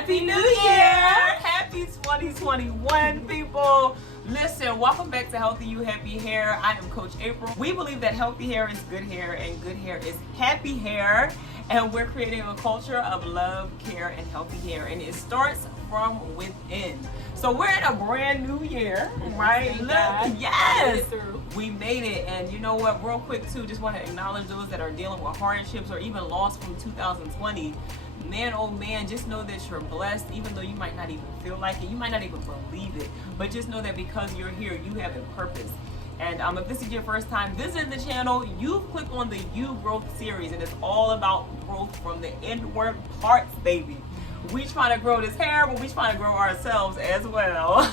Happy New Year! Happy 2021, people. Listen, welcome back to Healthy You Happy Hair. I am Coach April. We believe that healthy hair is good hair and good hair is happy hair. And we're creating a culture of love, care, and healthy hair. And it starts from within. So we're in a brand new year, right? Look, yes! We made it. And you know what? Real quick, too, just want to acknowledge those that are dealing with hardships or even loss from 2020. Man, oh man, just know that you're blessed, even though you might not even feel like it. You might not even believe it. But just know that because you're here, you have a purpose. And if this is your first time visiting the channel, you've clicked on the YouGrowth Series, and it's all about growth from the inward parts, baby. We trying to grow this hair, but we trying to grow ourselves as well.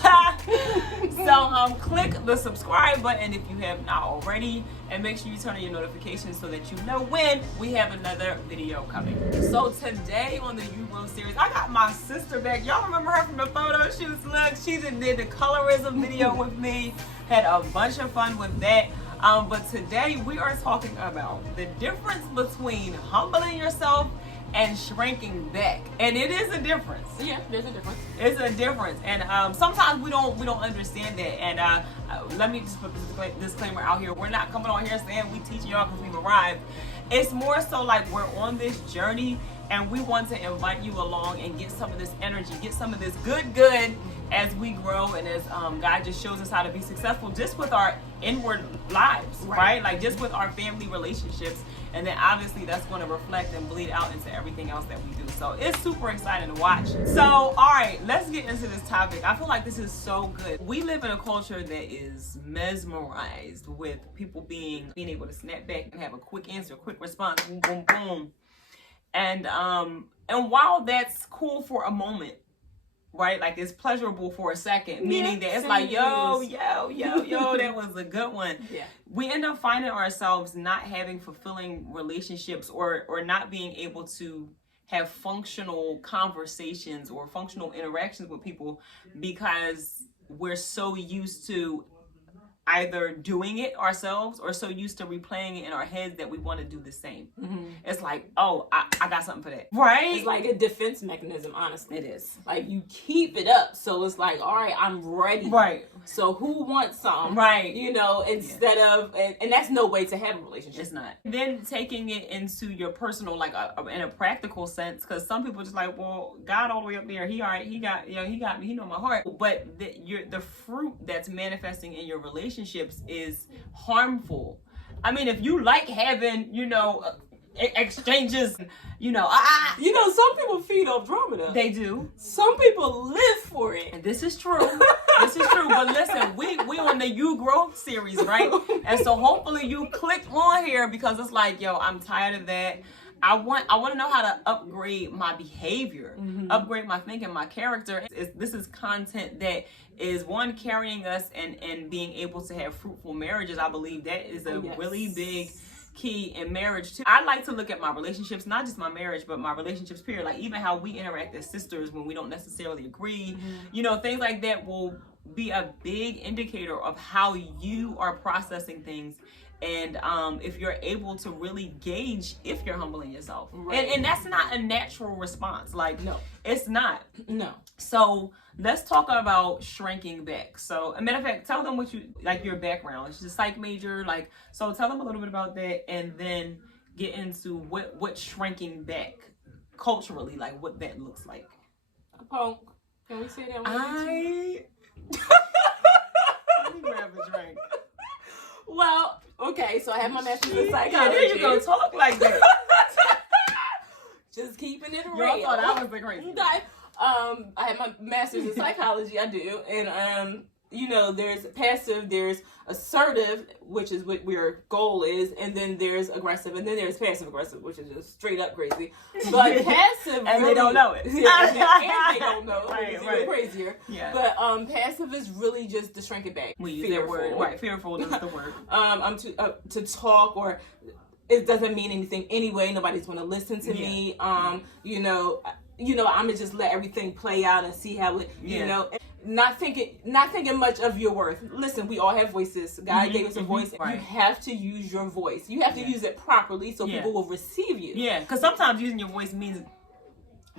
So click the subscribe button if you have not already, and make sure you turn on your notifications so that you know when we have another video coming. So today on the YouGrowth Series, I got my sister back. Y'all remember her from the photo shoots? Look, she did the colorism video with me. Had a bunch of fun with that. But today we are talking about the difference between humbling yourself and shrinking back. And it is a difference. Yeah, there's a difference. It's a difference. And sometimes we don't understand that. And let me just put this disclaimer out here. We're not coming on here saying we teaching y'all because we've arrived. It's more so like we're on this journey and we want to invite you along and get some of this energy, get some of this good as we grow and as God just shows us how to be successful just with our inward lives, right? Like just with our family relationships. And then obviously that's going to reflect and bleed out into everything else that we do. So it's super exciting to watch. So, all right, let's get into this topic. I feel like this is so good. We live in a culture that is mesmerized with people being able to snap back and have a quick answer, quick response, boom, boom, boom. And while that's cool for a moment, right? Like it's pleasurable for a second, meaning that it's like, yo, that was a good one. Yeah. We end up finding ourselves not having fulfilling relationships or not being able to have functional conversations or functional interactions with people because we're so used to either doing it ourselves or so used to replaying it in our heads that we want to do the same. Mm-hmm. It's like, oh, I got something for that. Right? It's like a defense mechanism, honestly. It is. Like you keep it up. So it's like, all right, I'm ready. Right. So who wants some? Right. You know, instead of, and that's no way to have a relationship. It's not. Then taking it into your personal, like in a practical sense, because some people just like, well, God all the way up there, he got me, he know my heart. But the fruit that's manifesting in your relationships is harmful. I mean, if you like having, exchanges, some people feed off drama though. They do. Some people live for it. And this is true. This is true. But listen, we on the YouGrowth Series, right? And so hopefully you clicked on here because it's like, yo, I'm tired of that. I want to know how to upgrade my behavior, upgrade my thinking, my character. This is content that is one carrying us and being able to have fruitful marriages. I believe that is a really big key in marriage too. I like to look at my relationships, not just my marriage, but my relationships period. Like even how we interact as sisters when we don't necessarily agree, things like that will be a big indicator of how you are processing things. And if you're able to really gauge if you're humbling yourself. Right. And that's not a natural response. Like, no, it's not. No. So let's talk about shrinking back. So a matter of fact, tell them what your background. It's a psych major. So tell them a little bit about that and then get into what shrinking back culturally, like what that looks like. A punk. Can we say that? Let me grab a drink. Well, okay, so I have my master's in psychology. Yeah, there you go, talk like that. Just keeping it real. Y'all thought I was the crazy. I have my master's in psychology, I do, and there's passive, there's assertive, which is what your goal is, and then there's aggressive, and then there's passive aggressive, which is just straight up crazy. But passive, and they don't know it. Yeah, and they don't know it. Right, It's even crazier. Yeah. But passive is really just to shrink it back. We use that word, right? Fearful is the word. To talk or. It doesn't mean anything anyway. Nobody's going to listen to me. I'm gonna just let everything play out and see how it, not thinking much of your worth. Listen, we all have voices. God gave us a voice. Right. You have to use your voice. You have to use it properly so people will receive you. Yeah, because sometimes using your voice means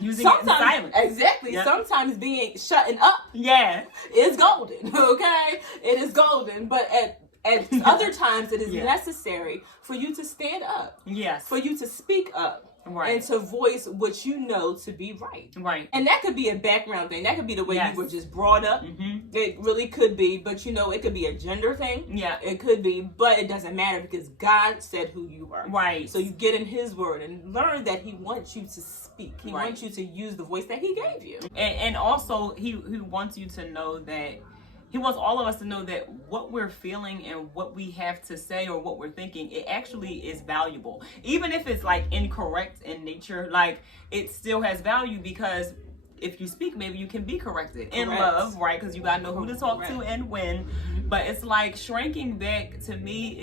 Using it in silence. Exactly. Yep. Sometimes being shutting up is golden. Okay? It is golden. But at other times it is necessary for you to stand up. Yes. For you to speak up. Right. And to voice what you know to be right. Right. And that could be a background thing. That could be the way you were just brought up. Mm-hmm. It really could be. But it could be a gender thing. Yeah. It could be. But it doesn't matter because God said who you are. Right. So you get in his word and learn that he wants you to speak. He wants you to use the voice that he gave you. And also he wants you to know that he wants all of us to know that what we're feeling and what we have to say or what we're thinking, it actually is valuable. Even if it's like incorrect in nature, like it still has value because if you speak, maybe you can be corrected in love, right? Because you got to know who to talk to and when. But it's like shrinking back to me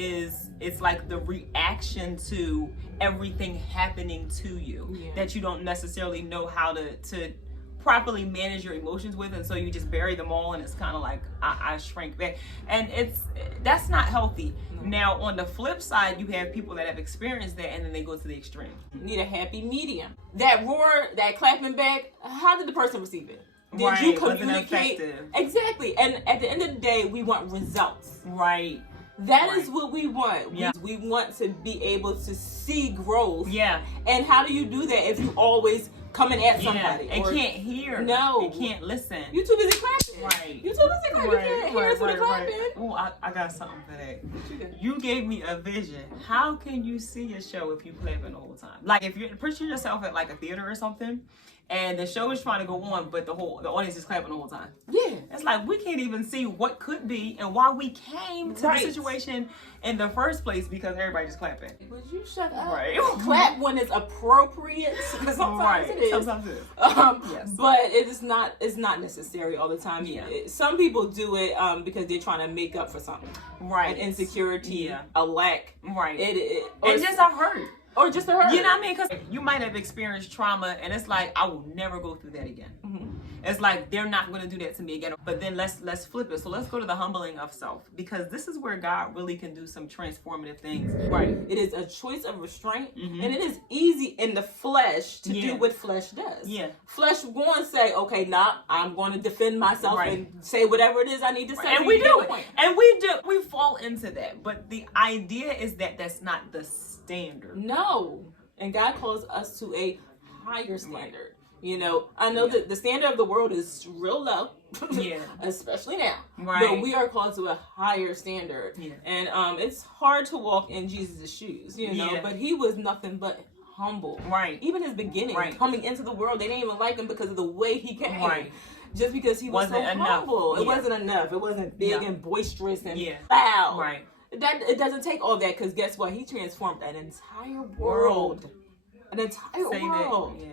it's like the reaction to everything happening to you that you don't necessarily know how to properly manage your emotions with, and so you just bury them all, and it's kind of like I shrink back, and that's not healthy. Now on the flip side, you have people that have experienced that and then they go to the extreme. You need a happy medium. That roar, that clapping back, how did the person receive it? Did you communicate? Exactly. And at the end of the day, we want results. Right. That is what we want. Yeah. We want to be able to see growth. Yeah. And how do you do that if you always coming at somebody? It can't hear. No. It can't listen. You too busy clapping. Right. You too busy clapping. You can't hear us when clapping. Oh, I got something for that. You gave me a vision. How can you see a show if you clapping the whole time? Like if you're picture yourself at like a theater or something, and the show is trying to go on, but the audience is clapping the whole time. Yeah. It's like we can't even see what could be and why we came to the situation in the first place because everybody's clapping. Would you shut up? Right. Clap when it's appropriate. Because sometimes it is. Sometimes it is. Yes. But it's not necessary all the time. Yeah. Some people do it because they're trying to make up for something. Right. An insecurity, a lack. Right. It's just a hurt. Or just a hurt. You know what I mean? Because you might have experienced trauma and it's like, I will never go through that again. Mm-hmm. It's like, they're not going to do that to me again. But then let's flip it. So let's go to the humbling of self. Because this is where God really can do some transformative things. Right. It is a choice of restraint. Mm-hmm. And it is easy in the flesh to do what flesh does. Yeah. Flesh wants to say, okay, I'm going to defend myself and say whatever it is I need to say. And we do it. And we fall into that. But the idea is that that's not the standard. No. And God calls us to a higher standard. You know, I know that the standard of the world is real low, especially now. Right. But we are called to a higher standard. Yeah. And it's hard to walk in Jesus' shoes, you know, but he was nothing but humble. Right. Even his beginning, coming into the world, they didn't even like him because of the way he came. Right. Just because he was humble. It wasn't enough. It wasn't big and boisterous and loud. Right. It doesn't take all that because guess what? He transformed an entire world. An entire world. Yeah.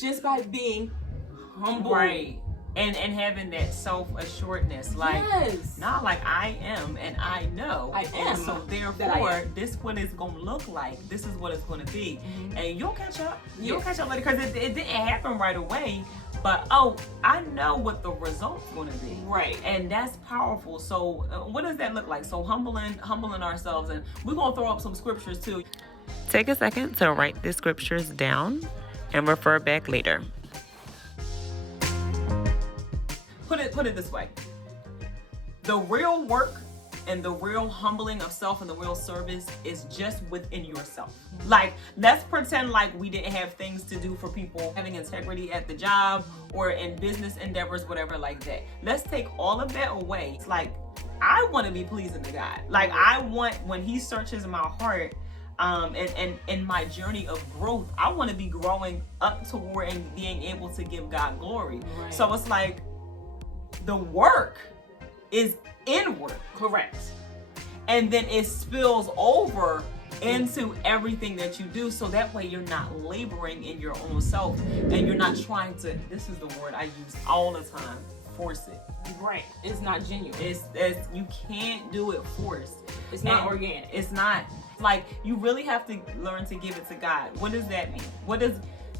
Just by being humble. Right. And having that self-assuredness. Like, not like I am and I know. I am. And so therefore, this is what it's going to look like. This is what it's going to be. Mm-hmm. And you'll catch up. You'll catch up later because it didn't happen right away. But, I know what the result's going to be. Right. And that's powerful. So what does that look like? So humbling ourselves. And we're going to throw up some scriptures too. Take a second to write the scriptures down and refer back later. Put it this way. The real work and the real humbling of self and the real service is just within yourself. Like, let's pretend like we didn't have things to do for people having integrity at the job or in business endeavors, whatever like that. Let's take all of that away. It's like, I want to be pleasing to God. Like, I want, when he searches my heart, and in my journey of growth, I want to be growing up toward and being able to give God glory. Right. So it's like, the work is inward. Correct. And then it spills over into everything that you do, so that way you're not laboring in your own self and you're not trying to, this is the word I use all the time, force it. Right. It's not genuine. It's you can't do it forced. It's not organic. It's not. Like, you really have to learn to give it to God. What does that mean?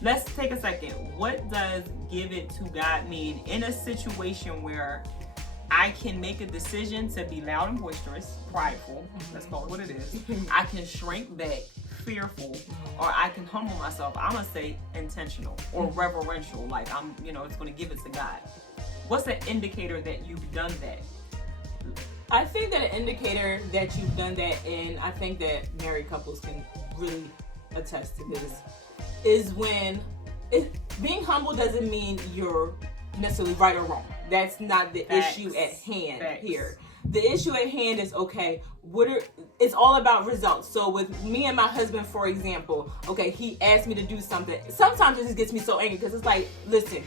Let's take a second. What does give it to God mean in a situation where I can make a decision to be loud and boisterous, prideful, let's call it what it is. I can shrink back, fearful, or I can humble myself. I'm gonna say intentional or reverential, like I'm, it's gonna give it to God. What's an indicator that you've done that? I think that an indicator that you've done that, and I think that married couples can really attest to this, is when being humble doesn't mean you're necessarily right or wrong. That's not the issue at hand here. The issue at hand is, okay, it's all about results. So with me and my husband, for example, okay, he asked me to do something. Sometimes it just gets me so angry because it's like, listen,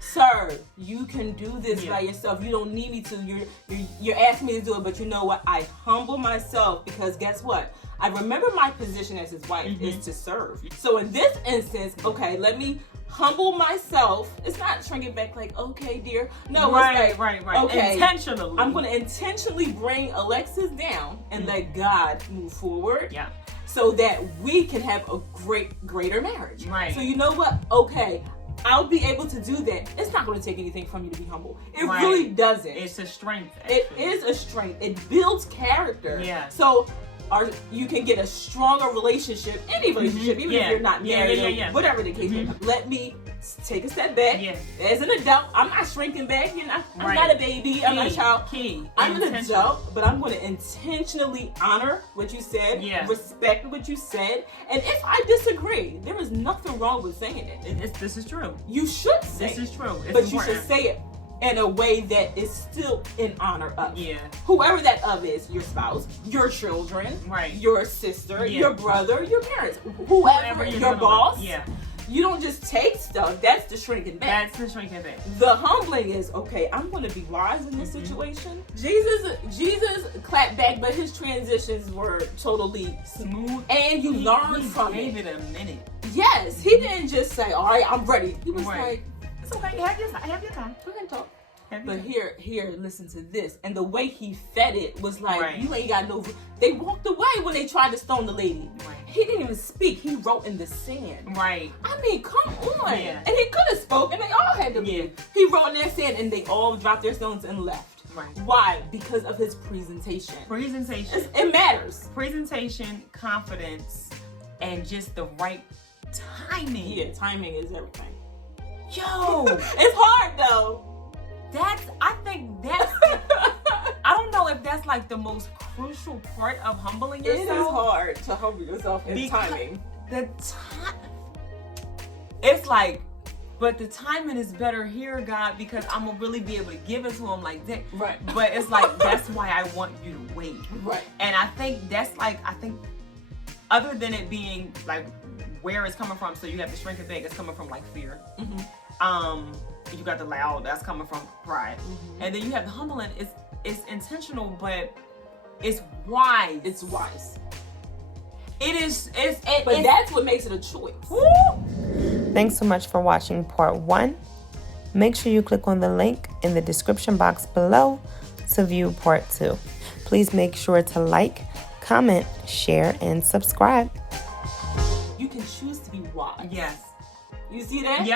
sir, you can do this by yourself. You don't need me to. You're asking me to do it, but you know what? I humble myself because guess what? I remember my position as his wife is to serve. So in this instance, okay, let me humble myself. It's not shrinking back like, okay, dear. No, it's like, okay, intentionally. I'm going to intentionally bring Alexis down and let God move forward. Yeah. So that we can have a greater marriage. Right. So you know what? Okay, I'll be able to do that. It's not going to take anything from you to be humble. It really doesn't. It's a strength. Actually. It is a strength. It builds character. Yeah. So you can get a stronger relationship, any relationship, even if you're not married, or whatever the case is. Let me take a step back. As an adult, I'm not shrinking back. I'm not a baby. I'm not a child. I'm an adult, but I'm going to intentionally honor what you said, respect what you said, and if I disagree, there is nothing wrong with saying it. This is true. You should say this is true. It's but important. you should say it in a way that is still in honor of whoever that of is, your spouse, your children, your sister, your brother, your parents, whoever your boss. You don't just take stuff. That's the shrinking back. The humbling is, okay, I'm going to be wise in this situation. Jesus clapped back, but his transitions were totally smooth, and you learned from it. He gave it a minute. Yes, he didn't just say, all right, I'm ready. He was like, it's okay. Have your time. We can talk. But here, listen to this. And the way he fed it was like, you ain't got no. They walked away when they tried to stone the lady. He didn't even speak. He wrote in the sand. I mean, come on. And he could have spoken. They all had to leave. He wrote in that sand, and they all dropped their stones and left. Why? Because of his presentation. It matters. Presentation, confidence, and just the right timing. Yeah, timing is everything. Yo, it's hard though. I think that's I don't know if that's like the most crucial part of humbling yourself. It is hard to humble yourself in timing. It's like, but the timing is better here, God, because I'm gonna really be able to give it to him like that. But it's like, that's why I want you to wait. And I think that's like, other than it being like where it's coming from, so you have the shrinking back, it's coming from like fear. You got the loud, that's coming from pride. And then you have the humbling, it's intentional, but it's wise. It's wise. But that's what makes it a choice. Thanks so much for watching part 1. Make sure you click on the link in the description box below to view part 2. Please make sure to like, comment, share, and subscribe. You can choose to be wise. Yes. You see that? Yep.